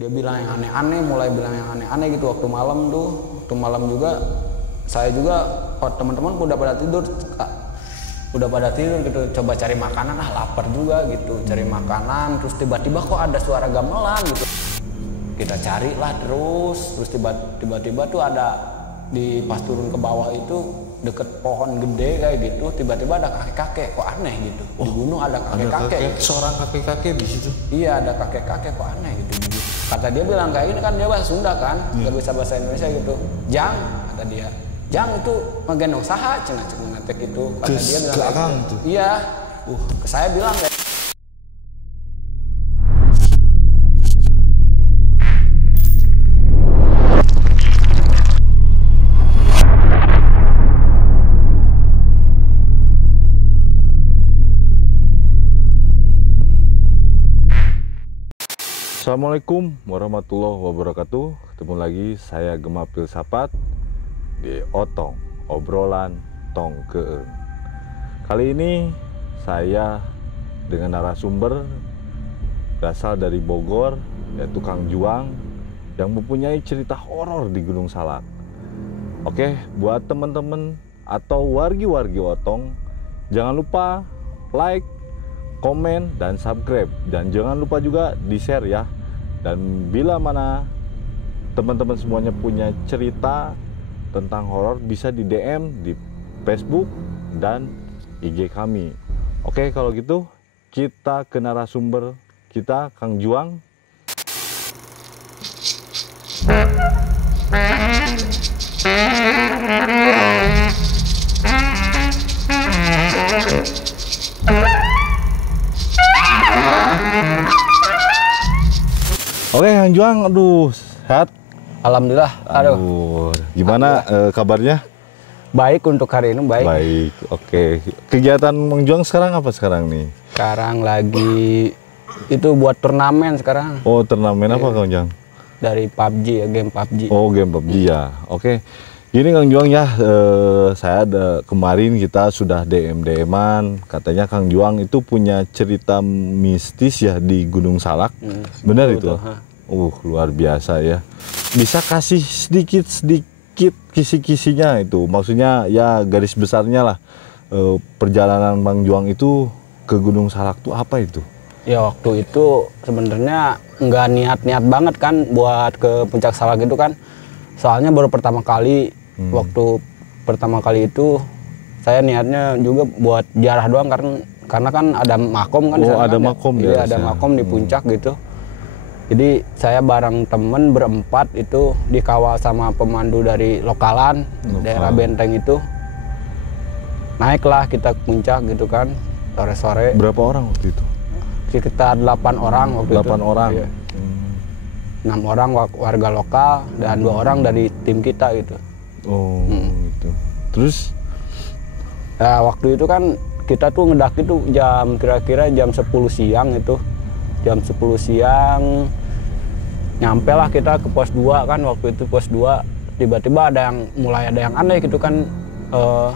Dia bilang yang aneh-aneh, mulai bilang yang aneh-aneh gitu waktu malam tuh. Waktu malam juga saya juga teman-teman udah pada tidur, gitu, coba cari makanan, lapar juga gitu, cari makanan, terus tiba-tiba kok ada suara gamelan gitu. Kita carilah terus tiba-tiba tuh ada di pas turun ke bawah itu deket pohon gede kayak gitu, tiba-tiba ada kakek-kakek, kok aneh gitu. Di gunung ada kakek-kakek. Gitu. Seorang kakek-kakek di situ. Iya, ada kakek-kakek, kok aneh gitu. Kata dia bilang kayak gini kan dia bahasa Sunda kan, nggak bisa bahasa Indonesia gitu. Jang, kata dia. Jang itu ngegendong saha cenah ngetek itu. Kata dia bilang kayak gitu. Iya. Ke saya bilang kayak Assalamualaikum warahmatullahi wabarakatuh. Ketemu lagi saya Gema Filsafat di Otong Obrolan Tong Keeng. Kali ini saya dengan narasumber berasal dari Bogor, yaitu Kang Juang, yang mempunyai cerita horor di Gunung Salak. Oke, buat teman-teman atau wargi-wargi Otong, jangan lupa like, komen, dan subscribe. Dan jangan lupa juga di-share ya. Dan bila mana teman-teman semuanya punya cerita tentang horor, bisa di DM di Facebook dan IG kami. Oke, kalau gitu kita ke narasumber kita, Kang Juang. Oke, Kang Juang, aduh, sehat? alhamdulillah. Aduh. Gimana kabarnya? Baik untuk hari ini, baik. Baik, oke. Kegiatan Kang Juang sekarang apa sekarang nih? Sekarang lagi itu buat turnamen sekarang. Oh, turnamen apa Kang Juang? Dari PUBG ya, game PUBG. Oh, game PUBG ya. Oke. Gini Kang Juang ya, saya kemarin kita sudah DM-an, katanya Kang Juang itu punya cerita mistis ya di Gunung Salak. Benar itu? Luar biasa ya. Bisa kasih sedikit kisi-kisinya itu, maksudnya ya garis besarnya lah, perjalanan Kang Juang itu ke Gunung Salak tuh apa itu? Ya waktu itu sebenarnya nggak niat-niat banget kan buat ke Puncak Salak itu kan, soalnya baru pertama kali. Waktu pertama kali itu saya niatnya juga buat ziarah doang karena kan ada makom kan. Oh, ada makom ya? Iya, ada makom di puncak gitu. Jadi saya bareng temen berempat itu dikawal sama pemandu dari lokalan, daerah Benteng itu. Naiklah kita ke puncak gitu kan, sore-sore. Berapa orang waktu itu? Sekitar 8 orang waktu itu. 8 orang? Iya. 6 orang warga lokal dan 2 orang dari tim kita gitu. Oh, gitu. Terus? Ya, waktu itu kan kita tuh ngedaki tuh kira-kira jam 10 siang itu. Jam 10 siang nyampe lah kita ke pos 2 kan, waktu itu pos 2 tiba-tiba mulai ada yang aneh gitu kan. Oh,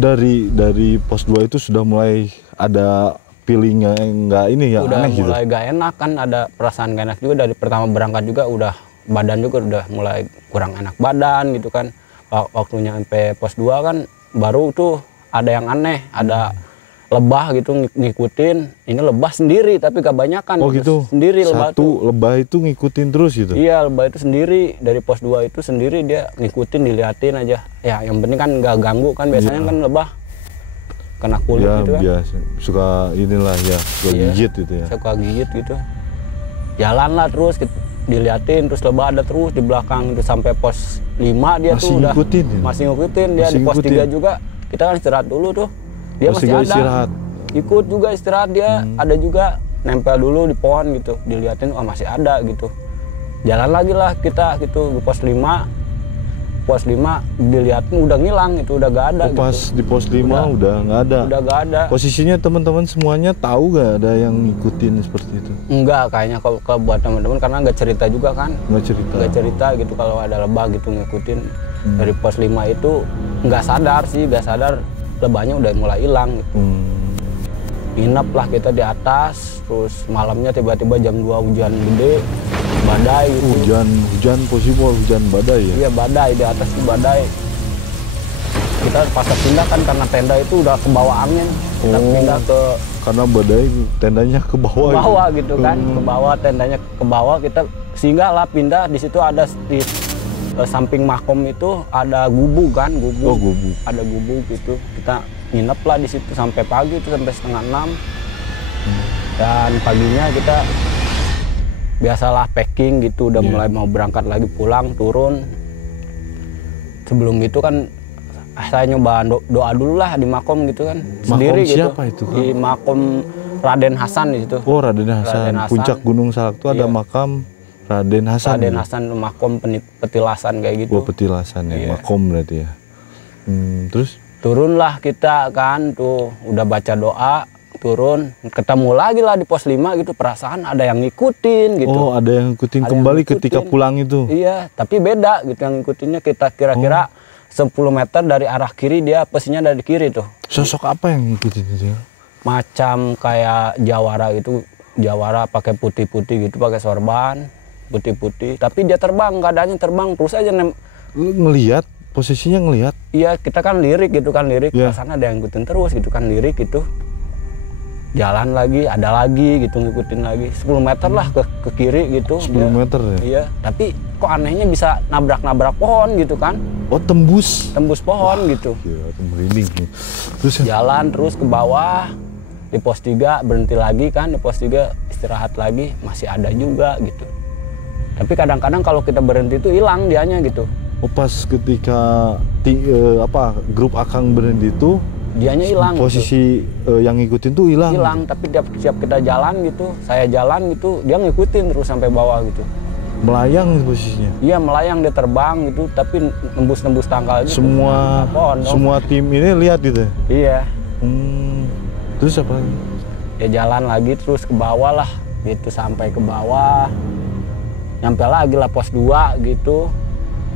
dari pos 2 itu sudah mulai ada feelingnya nggak ini ya, udah aneh gitu? Udah mulai gak enak kan, ada perasaan gak enak juga dari pertama berangkat juga badan juga udah mulai kurang enak badan gitu kan. Waktu nyampe pos 2 kan baru tuh ada yang aneh, ada lebah gitu ngikutin. Ini lebah sendiri tapi gak banyakan. Oh gitu? Sendiri lebah Satu tuh. lebah itu ngikutin terus gitu? Iya, lebah itu sendiri, dari pos 2 itu sendiri dia ngikutin, diliatin aja. Ya yang penting kan gak ganggu kan, biasanya kan lebah kena kulit ya, gitu kan. Biasa. Suka inilah ya, suka gigit gitu ya? Suka gigit gitu. Jalan lah terus diliatin, terus lebah ada terus di belakang itu sampai pos 5 dia masih tuh udah ngikutin, ya? Masih ngikutin dia. Masih di pos ngikutin. 3 juga kita kan istirahat dulu tuh, dia pos masih ada istirahat. Ikut juga istirahat dia. Ada juga nempel dulu di pohon gitu, diliatin, masih ada gitu. Jalan lagi lah kita gitu di pos 5 dilihatin udah ngilang itu, udah gak ada. Pas gitu. Di pos 5 udah nggak ada. Udah gak ada. Posisinya teman-teman semuanya tahu gak ada yang ngikutin seperti itu? Enggak, kayaknya kalau buat teman-teman karena nggak cerita juga kan. Nggak cerita gitu kalau ada lebah gitu ngikutin. Dari pos 5 itu nggak sadar lebahnya udah mulai hilang gitu. nginep lah kita di atas. Terus malamnya tiba-tiba jam 2 hujan gede, badai gitu. Hujan possible, hujan badai ya? Iya badai, di atas itu badai. Kita pas pindah kan karena tenda itu udah ke bawah angin. Kita pindah ke karena badai tendanya ke bawah, gitu kan, ke bawah, tendanya ke bawah, kita singgah lah pindah. Di situ ada di samping makom itu ada gubuk kan, gubuk. Ada gubuk gitu. Kita nginep lah di situ sampai pagi itu sampai setengah 6. Dan paginya kita biasalah packing gitu, udah mulai mau berangkat lagi pulang, turun. Sebelum itu kan saya nyoba doa dulu lah di makom gitu kan, sendiri gitu. Siapa itu kan? Di makom Raden Hasan di situ. Oh, Raden Hasan. Puncak Gunung Salak itu ada makam Raden Hasan. Raden Hasan itu makom petilasan kayak gitu. Oh, petilasan ya, makom berarti ya. Terus turunlah kita kan tuh, udah baca doa, turun, ketemu lagi lah di pos 5 gitu, perasaan ada yang ngikutin gitu. Oh, ada yang ngikutin kembali ketika pulang itu. Iya, tapi beda gitu, yang ngikutinnya kita kira-kira 10 meter dari arah kiri, dia posisinya dari kiri tuh. Sosok apa yang ngikutin itu? Macam kayak jawara gitu, jawara pakai putih-putih gitu, pakai sorban putih-putih, tapi dia terbang, keadaannya terbang terus aja ngelihat, posisinya ngelihat. Iya, kita kan lirik gitu kan, lirik perasaan ada yang ngikutin terus gitu kan, lirik gitu. Jalan lagi, ada lagi gitu, ngikutin lagi 10 meter lah ke kiri gitu. 10 meter ya? Iya, tapi kok anehnya bisa nabrak-nabrak pohon gitu kan. Oh, tembus pohon. Wah, gitu. Gila, merinding. Terus jalan terus ke bawah, di pos 3 berhenti lagi kan, di pos 3 istirahat lagi, masih ada juga gitu. Tapi kadang-kadang kalau kita berhenti itu hilang dianya gitu. Oh, pas ketika grup Akang berhenti itu dianya hilang. Posisi gitu. Yang ngikutin tuh hilang. Tapi tiap kita jalan gitu, saya jalan gitu, dia ngikutin terus sampai bawah gitu. Melayang posisinya. Iya, melayang, dia terbang gitu, tapi nembus tanggal gitu. Semua tim ini lihat gitu. Iya. Terus apa lagi? Ya jalan lagi terus ke bawah lah gitu, sampai ke bawah. Nyampe lagi lah pos 2 gitu.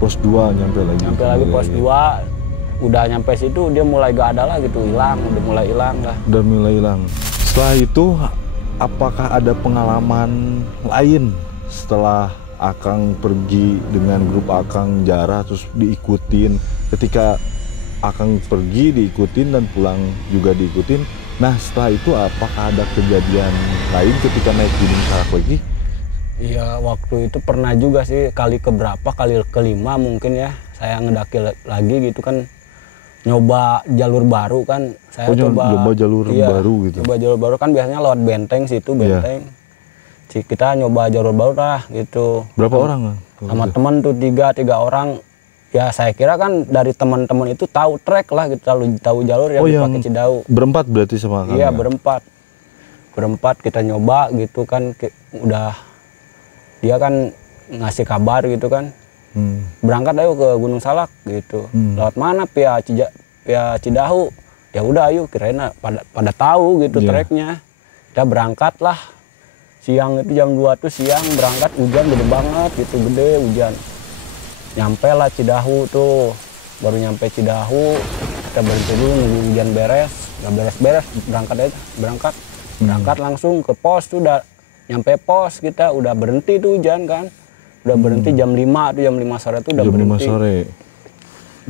Pos 2 nyampe lagi pos 2. Udah nyampe situ dia mulai gak ada lah gitu, hilang, udah mulai hilang lah. Udah mulai hilang. Setelah itu apakah ada pengalaman lain setelah Akang pergi dengan grup Akang Jara terus diikutin, ketika Akang pergi diikutin dan pulang juga diikutin? Nah, setelah itu apakah ada kejadian lain ketika naik Gunung Salak lagi? Iya, waktu itu pernah juga sih, kali kelima mungkin ya, saya ngedaki lagi gitu kan, nyoba jalur baru kan. Saya coba jalur baru gitu. Coba jalur baru kan biasanya lewat benteng situ, benteng. Kita nyoba jalur baru lah gitu. Berapa orang? Sama temen tuh tiga orang. Ya saya kira kan dari teman-teman itu tahu trek lah gitu, tahu jalur yang dipakai Cidau. Berempat berarti sama Akang? Iya, berempat kita nyoba gitu kan, udah dia kan ngasih kabar gitu kan. Berangkat ayo ke Gunung Salak gitu. Lewat mana? Via Cidahu. Ya udah ayo, kirain pada tahu gitu treknya. Kita berangkat lah. Siang itu jam 2 tuh siang berangkat, hujan gede banget gitu, gede hujan. Nyampe lah Cidahu tuh. Baru nyampe Cidahu, kita berhenti dulu nunggu hujan beres. Gak beres-beres, berangkat langsung ke pos tuh. Udah nyampe pos kita, udah berhenti tuh hujan kan. Udah berhenti jam 5 tuh, jam 5 sore tuh udah berhenti.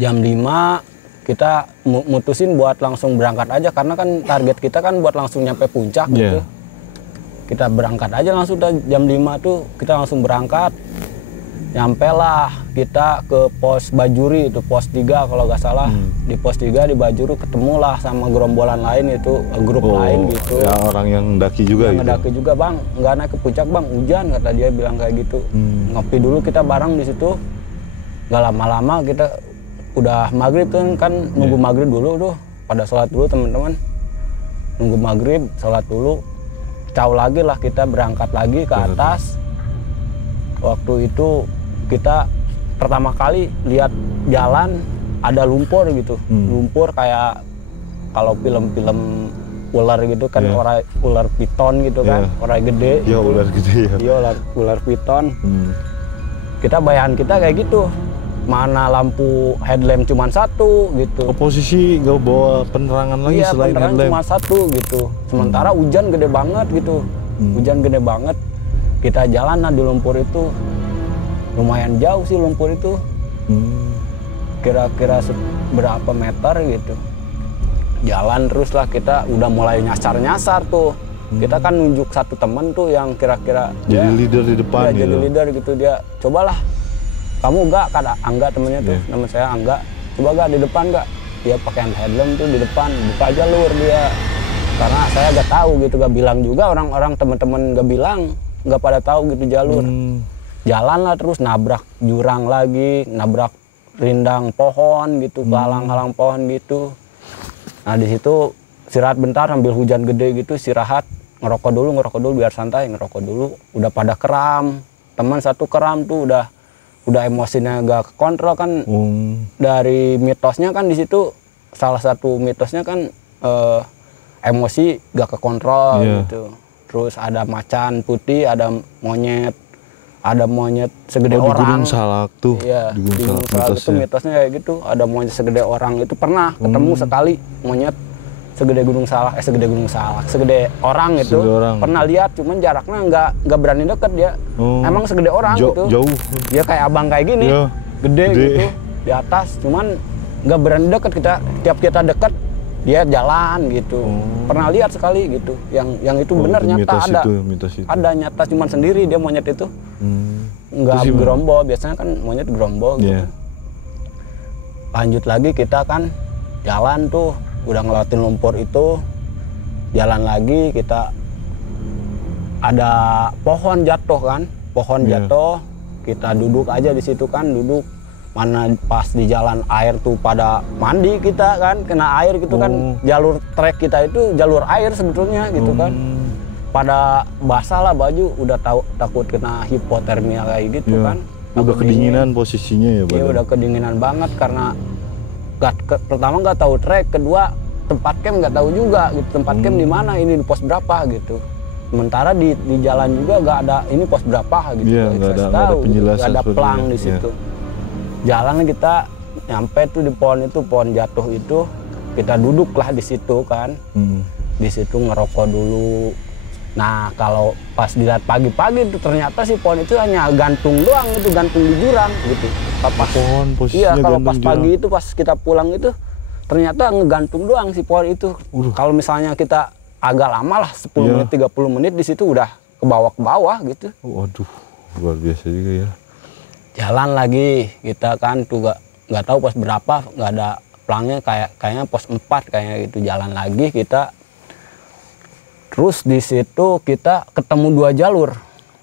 Jam 5 kita mutusin buat langsung berangkat aja, karena kan target kita kan buat langsung nyampe puncak gitu. Kita berangkat aja langsung jam 5 tuh, kita langsung berangkat. Nyampe lah kita ke pos Bajuri itu, pos 3 kalau nggak salah. Di pos 3 di Bajuri ketemulah sama gerombolan lain itu, grup lain gitu. Ya, orang yang daki juga gitu. Daki juga, Bang, nggak naik ke puncak Bang, hujan, kata dia bilang kayak gitu. Ngopi dulu kita bareng di situ. Gak lama-lama kita udah maghrib kan nunggu maghrib dulu tuh, pada sholat dulu teman-teman. Nunggu maghrib, sholat dulu. Caw lagi lah kita berangkat lagi ke atas. Waktu itu kita pertama kali lihat jalan ada lumpur gitu. Lumpur kayak kalau film-film ular gitu kan, ular piton gitu kan, ular gede. Ular gede ya. Iya, ular piton. Kita bayangan kita kayak gitu. mana lampu headlamp cuma satu gitu. Posisi nggak bawa penerangan lagi Iya, selain penerangan headlamp. cuma satu gitu. Sementara hujan gede banget gitu. Hujan gede banget. Kita jalan di lumpur itu. Lumayan jauh sih lumpur itu. Kira-kira berapa meter gitu. Jalan terus lah, kita udah mulai nyasar-nyasar tuh. Kita kan nunjuk satu temen tuh yang kira-kira jadi leader di depan gitu. Jadi leader gitu, dia cobalah kamu enggak, kata Angga temennya tuh, nama saya Angga, coba gak di depan gak? Dia pakai headlamp tuh di depan, buka jalur dia. Karena saya gak tahu gitu, gak bilang juga, orang-orang teman-teman gak bilang, gak pada tahu gitu jalur. Jalan lah terus, nabrak jurang lagi, nabrak rindang pohon gitu, halang-halang pohon gitu. Nah di situ istirahat bentar sambil hujan gede gitu, istirahat, ngerokok dulu biar santai, ngerokok dulu. Udah pada keram, teman satu keram tuh udah emosinya gak kontrol kan. Dari mitosnya kan di situ, salah satu mitosnya kan emosi gak kekontrol gitu. Terus ada macan putih, ada monyet segede orang. Di Gunung Salak tuh. Iya, di Gunung Salak itu mitosnya kayak gitu. Ada monyet segede orang, itu pernah ketemu sekali monyet segede Gunung Salak, segede orang itu. Pernah lihat, cuman jaraknya nggak berani deket dia. Emang segede orang gitu. Jauh. Dia kayak abang kayak gini, gede gitu di atas, cuman nggak berani deket kita. Tiap kita deket dia jalan gitu. Pernah lihat sekali gitu. Yang itu benar nyata ada. Ada nyata, cuman sendiri dia monyet itu. Nggak gerombol, biasanya kan monyet gerombol gitu. Lanjut lagi kita kan jalan tuh, udah ngelewatin lumpur itu, jalan lagi, kita ada pohon jatuh kan, jatuh, kita duduk aja di situ kan, duduk. Mana pas di jalan air tuh pada mandi kita kan, kena air gitu kan, jalur trek kita itu jalur air sebetulnya gitu kan. Pada basah lah baju, udah takut kena hipotermia kayak gitu kan. Udah kedinginan posisinya ya, Iya, udah kedinginan banget karena pertama nggak tahu trek, kedua tempat camp nggak tahu juga gitu, tempat camp di mana, ini di pos berapa gitu. Sementara di jalan juga nggak ada ini pos berapa gitu. Nggak ada penjelasan, nggak ada pelang di situ. Jalan kita nyampe tuh di pohon itu, pohon jatuh itu, kita duduklah di situ kan. Di situ ngerokok dulu. Nah kalau pas dilihat pagi-pagi itu ternyata si pohon itu hanya gantung doang, itu gantung di jurang gitu. Pohon posisinya iya, kalau pas jurang. pagi itu pas kita pulang itu ternyata ngegantung doang si pohon itu. Kalau misalnya kita agak lama lah 10 menit 30 menit di situ udah ke bawah gitu. Waduh, luar biasa juga ya. Jalan lagi kita kan tuh nggak tahu pos berapa, nggak ada pelangnya, kayaknya pos 4 kayaknya gitu. Jalan lagi kita, terus di situ kita ketemu 2 jalur.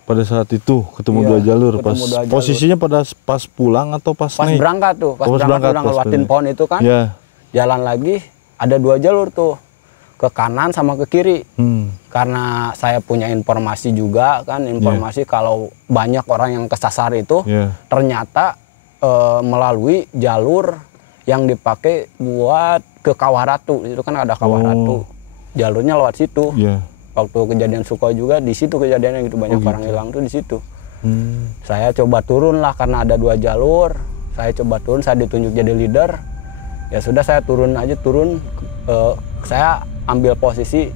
Pada saat itu ketemu 2 jalur, pas posisinya pas pulang atau pas naik? Berangkat tuh, pas berangkat udah ngelewatin pohon itu kan. Jalan lagi ada 2 jalur tuh, ke kanan sama ke kiri. Karena saya punya informasi juga kan, kalau banyak orang yang kesasar itu ternyata melalui jalur yang dipakai buat ke Kawah Ratu. Itu kan ada Kawah Ratu, jalurnya lewat situ. Waktu kejadian Sukhoi juga di situ kejadiannya gitu, banyak orang hilang tuh di situ. Saya coba turun lah karena ada 2 jalur. Saya coba turun, saya ditunjuk jadi leader. Ya sudah, saya turun. Saya ambil posisi,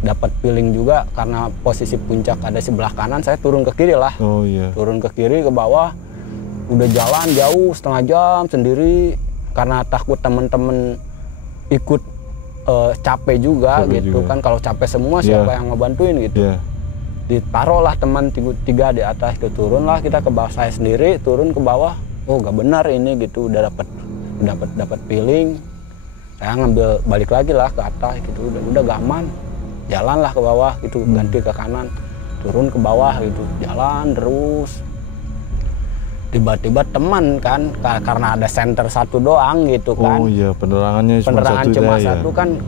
dapat feeling juga karena posisi puncak ada sebelah kanan, saya turun ke kiri lah. Turun ke kiri, ke bawah, udah jalan jauh setengah jam sendiri karena takut temen-temen ikut capek juga gitu kan. Kalau capek semua siapa yang ngebantuin gitu. Ditaruhlah teman 3 di atas, itu turun lah kita ke bawah, saya sendiri turun ke bawah. Oh gak benar ini gitu, udah dapat feeling. Saya ngambil balik lagi lah ke atas gitu, udah gak aman. Jalanlah ke bawah gitu, ganti ke kanan, turun ke bawah gitu, jalan terus. Tiba-tiba teman kan, karena ada senter satu doang gitu kan. Penerangannya cuma satu kan,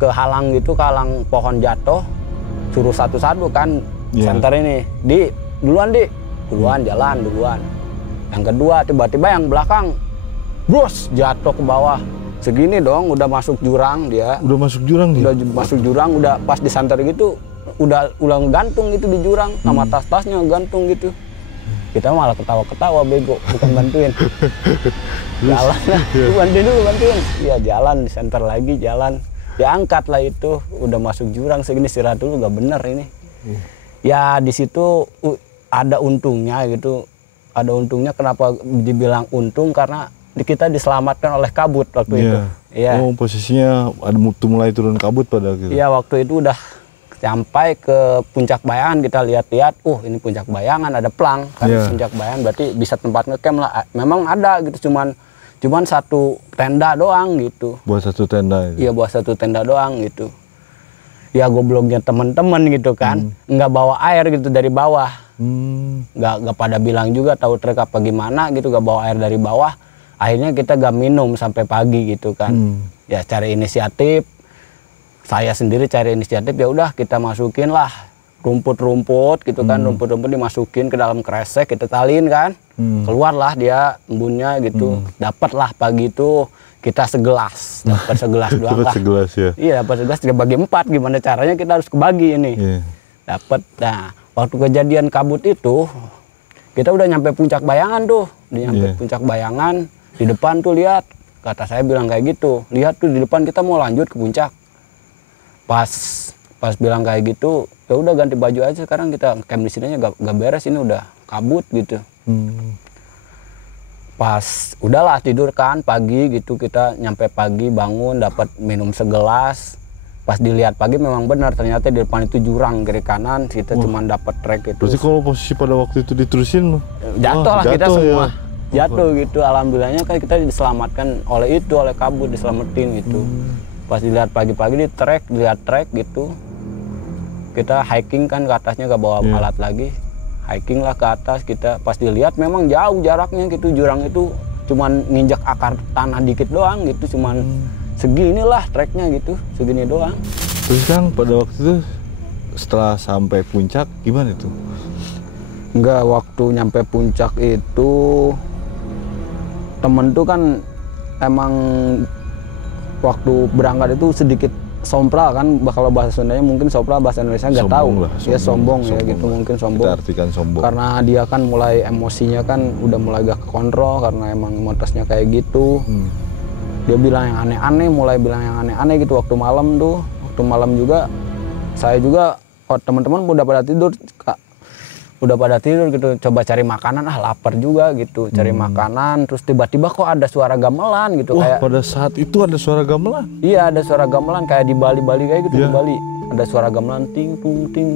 kehalang gitu, kehalang pohon jatuh. Suruh satu-satu kan, senter ini, duluan jalan duluan. Yang kedua tiba-tiba yang belakang, bros, jatuh ke bawah. Segini dong, udah masuk jurang dia. Udah masuk jurang nih? Udah masuk jurang, udah pas disanter gitu, udah gantung gitu di jurang, sama tas-tasnya gantung gitu. Kita malah ketawa-ketawa, bego, bukan bantuin. Jalan lah, bantuin dulu, bantuin. Iya jalan, senter lagi jalan. Diangkat lah itu, udah masuk jurang segini, istirahat dulu, gak bener ini. Ya di situ ada untungnya gitu. Ada untungnya, kenapa dibilang untung, karena kita diselamatkan oleh kabut waktu itu. Iya. Oh, posisinya ada mulai turun kabut pada gitu. Iya, waktu itu udah sampai ke Puncak Bayangan, kita lihat-lihat, ini Puncak Bayangan, ada pelang kan. Puncak Bayangan berarti bisa tempat ngecamp lah. Memang ada gitu, cuman satu tenda doang gitu. Buat satu tenda itu. Iya, buat satu tenda doang gitu. Ya gobloknya teman-teman gitu kan, nggak bawa air gitu dari bawah. Nggak pada bilang juga tahu trek apa gimana gitu, nggak bawa air dari bawah. Akhirnya kita gak minum sampai pagi gitu kan. Ya cari inisiatif. Saya sendiri cari inisiatif, ya udah kita masukin lah rumput-rumput gitu kan, rumput-rumput dimasukin ke dalam kresek, kita talin kan, keluarlah dia embunnya gitu, dapatlah pagi itu kita segelas, dapat segelas doang lah. Segelas ya. Iya, dapat segelas 3 bagi 4, gimana caranya kita harus kebagi ini. Dapat. Nah, waktu kejadian kabut itu kita udah nyampe Puncak Bayangan tuh, Puncak Bayangan, di depan tuh lihat, kata saya bilang kayak gitu, lihat tuh di depan kita mau lanjut ke puncak. Pas bilang kayak gitu, ya udah ganti baju aja, sekarang kita camp di sini gak beres, ini udah kabut gitu. Pas udahlah tidur kan pagi gitu, kita nyampe pagi bangun dapat minum segelas. Pas dilihat pagi memang benar, ternyata di depan itu jurang kiri kanan, kita cuma dapat trek itu. Berarti kalau posisi pada waktu itu diterusin jatuh lah kita semua. Ya. Jatuh gitu, alhamdulillahnya kan kita diselamatkan oleh kabut, diselamatin gitu. Pas dilihat pagi-pagi dilihat trek gitu, kita hiking kan ke atasnya, gak bawa alat lagi, hiking lah ke atas. Kita pas dilihat memang jauh jaraknya gitu, jurang itu cuman nginjak akar tanah dikit doang gitu, cuman segini lah treknya gitu, segini doang. Terus kan pada waktu itu setelah sampai puncak gimana itu? Enggak, waktu nyampe puncak itu temen tuh kan emang waktu berangkat itu sedikit sompral kan, kalau bahasa Sundanya mungkin sompral, bahasa Indonesia nggak tahu lah, sombong ya gitu, mungkin sombong. Kita artikan sombong karena dia kan mulai emosinya kan udah mulai gak kontrol karena emang motornya kayak gitu. Dia bilang yang aneh-aneh, mulai bilang yang aneh-aneh gitu waktu malam tuh. Waktu malam juga saya juga, teman-teman udah pada tidur gitu, coba cari makanan, lapar juga gitu, cari makanan, terus tiba-tiba kok ada suara gamelan gitu. Wah, kayak pada saat itu ada suara gamelan? Iya, ada suara gamelan kayak di Bali kayak gitu. Di Bali ada suara gamelan, ting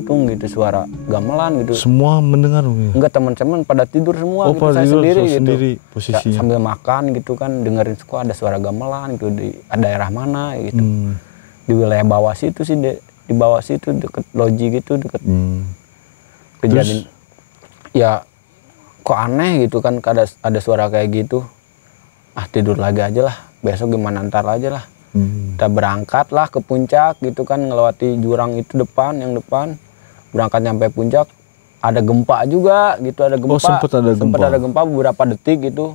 tung gitu, suara gamelan gitu. Semua mendengar mungkin? Enggak, teman-teman pada tidur semua gitu, saya sendiri gitu. Posisinya. Sambil makan gitu kan, dengerin kok ada suara gamelan gitu di daerah mana gitu. Di wilayah bawah situ sih, di bawah situ deket loji gitu, deket kejadian. Ya kok aneh gitu kan, ada suara kayak gitu. Tidur lagi aja lah, besok gimana ntar aja lah. Kita berangkat lah ke puncak gitu kan, ngelewati jurang itu yang depan. Berangkat nyampe puncak, ada gempa juga gitu, ada gempa. Sempat ada gempa beberapa detik gitu.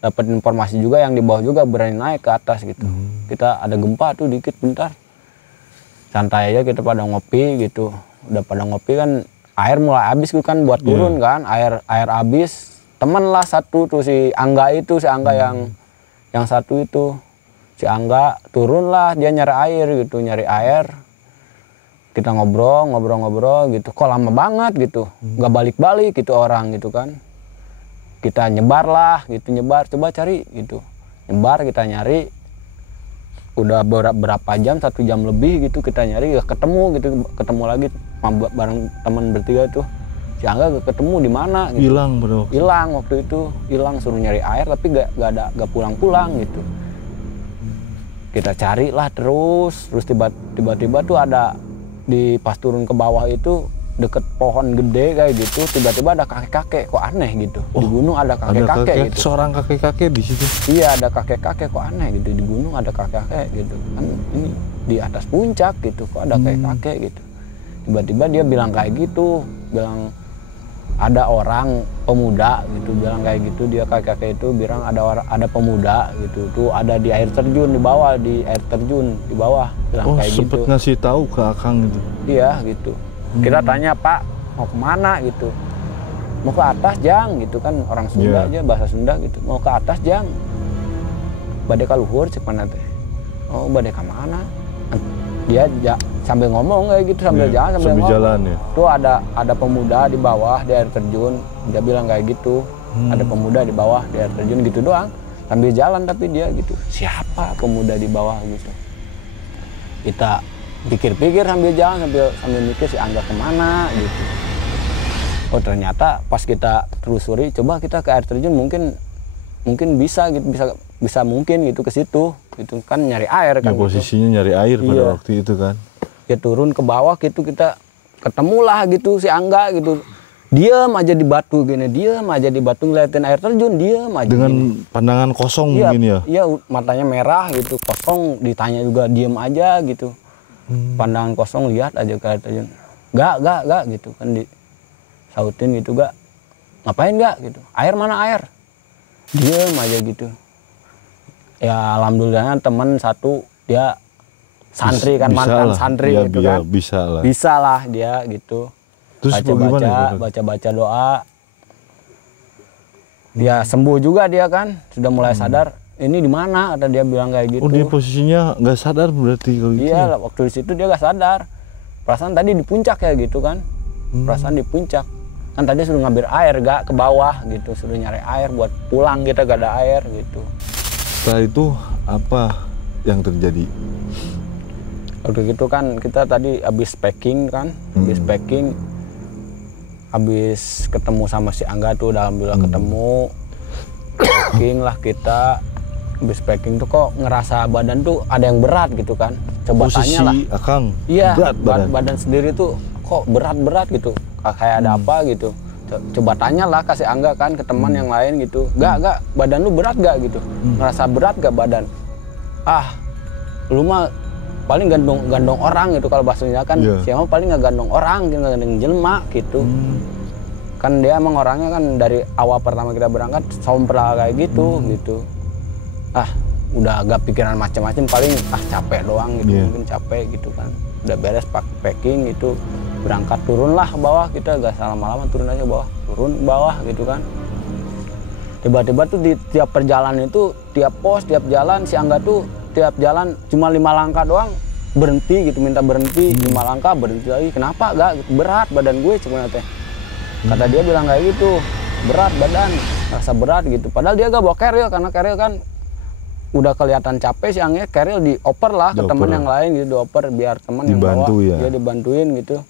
Dapat informasi juga yang di bawah juga berani naik ke atas gitu. Kita ada gempa tuh dikit bentar. Santai aja kita pada ngopi gitu. Udah pada ngopi kan, air mulai habis gitu kan, buat turun kan, air habis. Temen lah satu tuh si Angga yang satu itu, si Angga turun lah, dia nyari air. Kita ngobrol gitu, kok lama banget gitu, nggak balik gitu orang gitu kan. Kita nyebar lah gitu, coba cari gitu, nyebar kita nyari. Udah berapa jam, 1 jam lebih gitu kita nyari, gak ketemu lagi bareng teman bertiga tuh. Si Angga gak ketemu di mana gitu. Hilang waktu itu, suruh nyari air tapi gak pulang gitu. Kita cari lah terus tiba-tiba tuh ada di pas turun ke bawah itu deket pohon gede kayak gitu, tiba-tiba ada kakek-kakek, kok aneh gitu. Di gunung ada kakek-kakek gitu. Seorang kakek-kakek di situ. Iya, ada kakek-kakek, kok aneh gitu, di gunung ada kakek-kakek gitu. Kan ini di atas puncak gitu, kok ada kakek-kakek gitu. Tiba-tiba dia bilang kayak gitu, bilang ada orang pemuda gitu, bilang kayak gitu, dia kakek-kakek itu bilang ada pemuda gitu, tuh ada di air terjun di bawah, bilang kayak gitu. Sempet ngasih tahu ke Akang gitu. Iya gitu. Kita tanya, Pak mau kemana gitu. mau ke atas Jang gitu kan, orang Sunda aja bahasa Sunda gitu, mau ke atas Jang, badai ka luhur cek mana teh. Oh badai ka mana? Dia sambil ngomong kayak gitu, sambil jalan sambil ngomong. Jalan, ya? Tuh ada pemuda di bawah di air terjun, dia bilang kayak gitu. Ada pemuda di bawah di air terjun gitu doang, sambil jalan tapi dia gitu. Siapa pemuda di bawah gitu? Kita pikir-pikir sambil jalan sambil mikir si Angga kemana gitu. Oh ternyata pas kita telusuri, coba kita ke air terjun mungkin bisa gitu, bisa mungkin gitu ke situ. Itu kan nyari air kan. Ya, posisinya gitu. Nyari air pada waktu itu kan. Ya turun ke bawah gitu, kita ketemulah gitu si Angga gitu. Diam aja di batu gini, diam aja di batu ngeliatin air terjun, diam aja. Dengan gini. Pandangan kosong mungkin ya? Iya, matanya merah gitu, kosong, ditanya juga diam aja gitu. Pandangan kosong, lihat aja ke air terjun. Gak gitu kan disautin gitu, gak. Ngapain gak gitu, air mana air? Diam aja gitu. Ya alhamdulillahnya teman satu dia santri kan, mantan santri ya, gitu kan. Bisa lah dia gitu. Terus baca doa. Dia sembuh juga dia kan, sudah mulai sadar. Ini di mana? Kata dia bilang kayak gitu. Oh dia posisinya nggak sadar berarti kalau gitu. Iya, waktu di situ dia nggak sadar. Perasaan tadi di puncak ya gitu kan. Perasaan di puncak. Kan tadi suruh ngambil air gak ke bawah gitu, suruh nyari air buat pulang, kita gak ada air gitu. Setelah itu apa yang terjadi? Waktu itu kan kita tadi habis packing kan, habis ketemu sama si Angga tuh, alhamdulillah ketemu. Packing lah kita, habis packing tuh kok ngerasa badan tuh ada yang berat gitu kan. Coba tanya lah. Akang. Iya, badan sendiri tuh kok berat gitu, kayak ada apa gitu. Coba tanya lah kasih Angga kan ke teman yang lain gitu. Gak, badan lu berat gak gitu? Ngerasa berat gak badan? Ah, lu mah paling gandong orang gitu kalau bahasanya kan. Siapa paling nggak gandong orang, nggak gandong jelma gitu. Kan dia emang orangnya kan dari awal pertama kita berangkat sompral kayak gitu gitu. Ah, udah agak pikiran macam-macam, paling capek doang gitu, mungkin capek gitu kan. Udah beres packing gitu, berangkat turunlah ke bawah, kita gak salah lama-lama turun aja ke bawah, turun ke bawah gitu kan. Tiba-tiba tuh di tiap perjalanan itu, tiap pos, tiap jalan, si Angga tuh tiap jalan cuma 5 langkah doang berhenti gitu, minta berhenti. 5 langkah berhenti lagi. Kenapa gak? Berat badan gue cuma teh. Kata dia bilang kayak gitu, berat badan, rasa berat gitu. Padahal dia gak bawa keril, karena keril kan udah kelihatan capek si Angga, keril dioper lah ke teman yang lain gitu, dioper biar teman yang bawa, dia dibantuin gitu,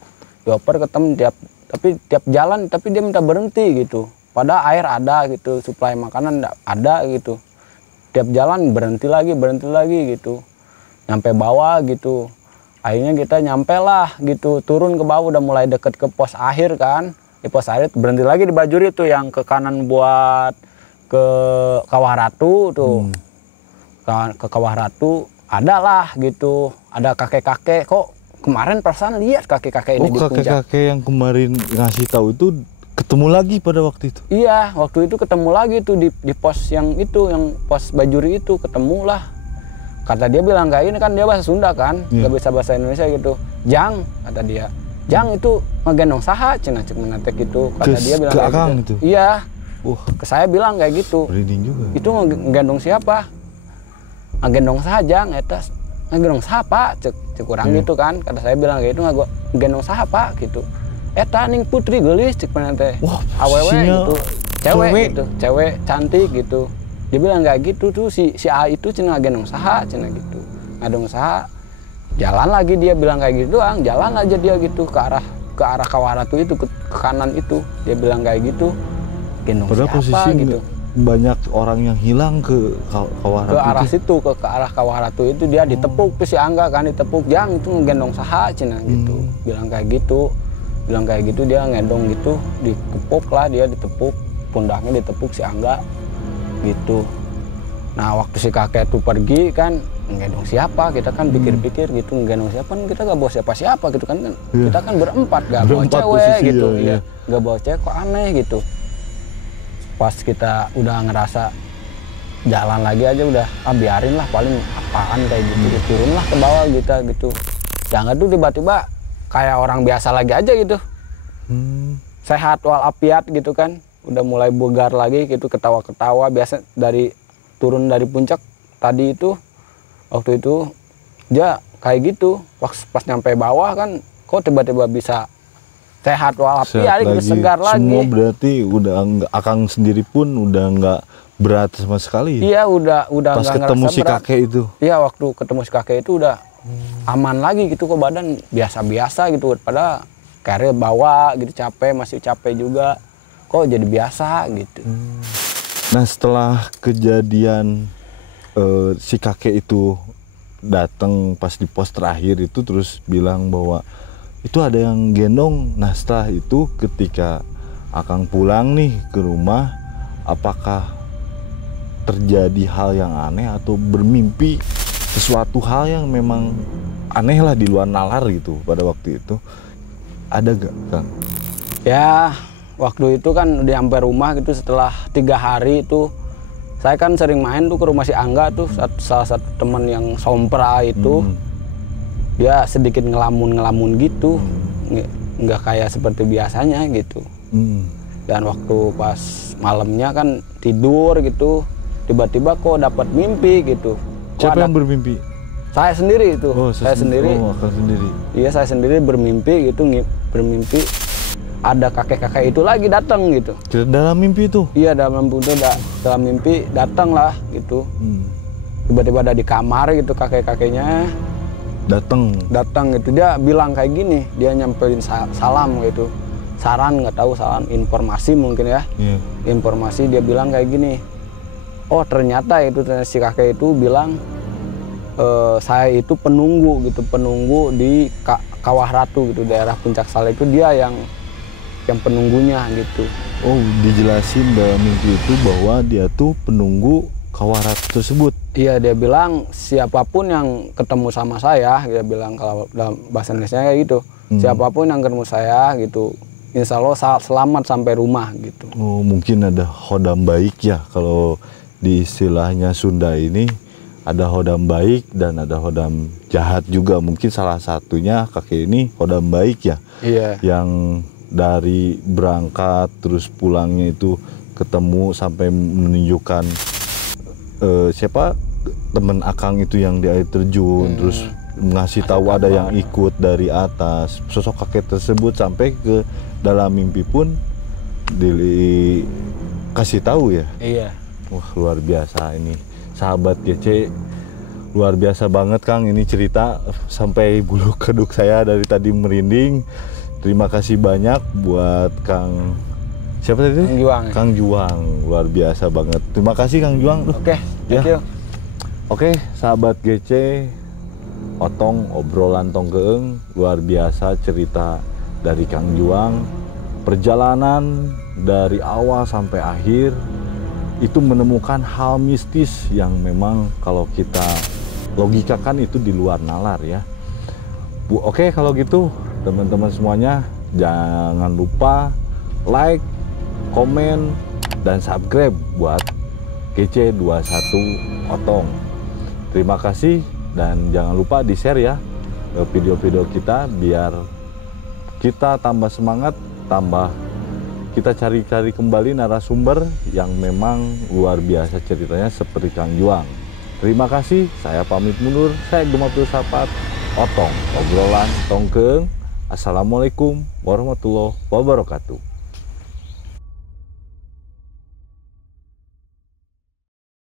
dioper ke temen tapi tiap jalan tapi dia minta berhenti gitu. Padahal air ada gitu, suplai makanan ada gitu. Tiap jalan berhenti lagi gitu. Nyampe bawah gitu. Akhirnya kita nyampe lah gitu, turun ke bawah, udah mulai deket ke pos akhir kan. Di pos akhir berhenti lagi di Bajuri tuh, yang ke kanan buat ke Kawah Ratu tuh. Ke Kawah Ratu ada lah gitu, ada kakek-kakek. Kok kemarin perasaan lihat kakek-kakek ini di puncak. Kakek-kakek yang kemarin ngasih tahu itu ketemu lagi pada waktu itu? Iya, waktu itu ketemu lagi tuh di pos yang itu, yang pos Bajuri itu, ketemu lah. Kata dia bilang kayak ini kan, dia bahasa Sunda kan, gak bisa bahasa Indonesia gitu. Jang, kata dia, Jang itu ngegendong saha, cina cek menetek gitu. Kata dia bilang kayak gitu. Itu? Iya, ke saya bilang kayak gitu. Juga. Itu ngegendong siapa? Ngegendong saha Jang, etas ngegendong saha Pak, cek kurang gitu kan. Kata saya bilang kayak gitu, ngegendong saha Pak gitu. Eta ning putri geulis cek mana teh. Awewe gitu. Cewek gitu, cewek cantik gitu. Dia bilang kayak gitu tuh, si A itu cenah gendong saha, cenah gitu. Ngadong saha. Jalan lagi dia bilang kayak gitu doang, jalan aja dia gitu ke arah Kawah Ratu itu, ke kanan itu. Dia bilang kayak gitu. Gendong padahal siapa posisi gitu. Banyak orang yang hilang ke Kawah Ratu. Ke arah situ, ke arah Kawah Ratu itu dia ditepuk tuh si Angga kan, ditepuk, Jang itu ngegendong saha cenah gitu. Bilang kayak gitu. Dia ngendong gitu, dikepuk lah, dia ditepuk, pundaknya ditepuk si Angga gitu. Nah waktu si kakek tuh pergi kan, ngegendong siapa, kita kan pikir-pikir gitu, ngegendong siapa, kita gak bawa siapa-siapa gitu kan. Kita kan berempat, gak bawa cewek gitu, gak bawa cewek, kok aneh gitu. Pas kita udah ngerasa jalan lagi aja udah, biarin lah, paling apaan kayak gitu. Turunlah ke bawah gitu. Jangan tuh tiba-tiba kayak orang biasa lagi aja gitu. sehat walafiat gitu kan, udah mulai bugar lagi gitu, ketawa-ketawa. Biasa turun dari puncak tadi itu, waktu itu dia kayak gitu, pas nyampe bawah kan kok tiba-tiba bisa sehat walafiat gitu, segar lagi. Semua berarti udah nggak, Akang sendiri pun udah nggak berat sama sekali. Iya, udah pas nggak ketemu ngerasa si berat. kakek itu. Iya, waktu ketemu si kakek itu udah aman lagi gitu, kok badan biasa-biasa gitu. Padahal karir bawa gitu, masih capek juga, kok jadi biasa gitu. Nah, setelah kejadian si kakek itu datang pas di pos terakhir itu, terus bilang bahwa itu ada yang gendong. Nah, setelah itu ketika Akang pulang nih ke rumah, apakah terjadi hal yang aneh atau bermimpi sesuatu hal yang memang aneh lah di luar nalar gitu pada waktu itu? Ada gak, Kang? Ya, waktu itu kan udah sampai rumah gitu, setelah 3 hari itu saya kan sering main tuh ke rumah si Angga tuh, salah satu teman yang sompra itu. Dia sedikit ngelamun gitu, nggak kayak seperti biasanya gitu. Dan waktu pas malamnya kan tidur gitu, tiba-tiba kok dapat mimpi gitu. Siapa yang bermimpi? Saya sendiri itu. Saya sendiri. Oh, Akang sendiri. Iya, saya sendiri bermimpi gitu, bermimpi ada kakek-kakek itu lagi datang gitu. Dalam mimpi itu? Iya, dalam mimpi datang lah gitu. Tiba-tiba ada di kamar gitu kakek-kakeknya. Datang gitu, dia bilang kayak gini, dia nyamperin salam gitu, saran, nggak tahu salam, informasi mungkin ya. Informasi, dia bilang kayak gini, oh ternyata si kakek itu bilang, saya itu penunggu gitu, penunggu di Kawah Ratu gitu, daerah Puncak Saleh itu, dia yang penunggunya gitu. Oh, dijelasin dalam mimpi itu bahwa dia tuh penunggu Kawah Ratu tersebut. Iya, dia bilang siapapun yang ketemu sama saya, dia bilang kalau dalam bahasa Indonesia kayak gitu, siapapun yang ketemu saya gitu, insya Allah selamat sampai rumah gitu. Oh, mungkin ada hodam baik ya, kalau di istilahnya Sunda ini ada hodam baik dan ada hodam jahat juga. Mungkin salah satunya kakek ini hodam baik ya. Iya. Yang dari berangkat terus pulangnya itu ketemu sampai menunjukkan siapa temen Akang itu yang di air terjun, terus ngasih tahu ada yang ikut dari atas. Sosok kakek tersebut sampai ke dalam mimpi pun dikasih tahu ya. Iya. Wah, luar biasa ini sahabat GC, luar biasa banget Kang, ini cerita sampai bulu kuduk saya dari tadi merinding. Terima kasih banyak buat Kang, siapa tadi? Kang Juang. Kang Juang, luar biasa banget. Terima kasih Kang Juang. Oke, thank you. Oke, sahabat GC, Otong obrolan Tongkeeng, luar biasa cerita dari Kang Juang. Perjalanan dari awal sampai akhir itu menemukan hal mistis yang memang kalau kita logikakan itu di luar nalar ya. Oke, kalau gitu teman-teman semuanya jangan lupa like, komen, dan subscribe buat GC21 Otong. Terima kasih dan jangan lupa di-share ya video-video kita biar kita tambah semangat, kita cari-cari kembali narasumber yang memang luar biasa ceritanya seperti Kang Juang. Terima kasih, saya pamit mundur. Saya Gema Filsafat, Otong obrolan Tongkeeng. Assalamualaikum warahmatullahi wabarakatuh.